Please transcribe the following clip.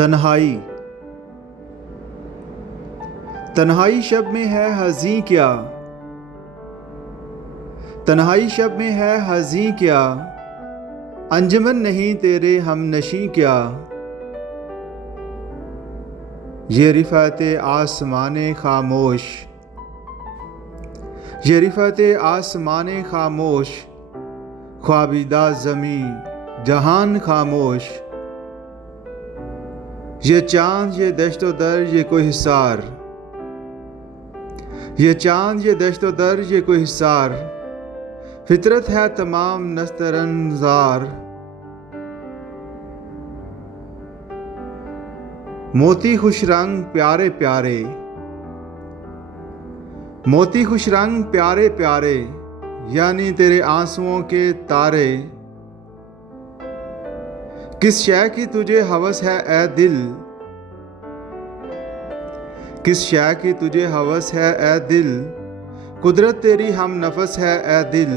तन्हाई। तन्हाई शब में है हज़ीं क्या, तन्हाई शब में है हज़ीं क्या, अंजुमन नहीं तेरे हमनशी क्या। ये रिफ़त आसमाने खामोश, ये रिफ़त आसमाने खामोश, ख्वाबिदा ज़मीं जहान खामोश। ये चाँद ये दश्तो दर ये कोई हिसार, ये चाँद ये दश्तो दर ये कोई हिसार, फितरत है तमाम नस्तरंजार। मोती खुश रंग प्यारे प्यारे, मोती खुश रंग प्यारे प्यारे, यानी तेरे आंसुओं के तारे। किस शय की तुझे हवस है ए दिल, किस शय की तुझे हवस है ए दिल, कुदरत तेरी हम नफस है ए दिल।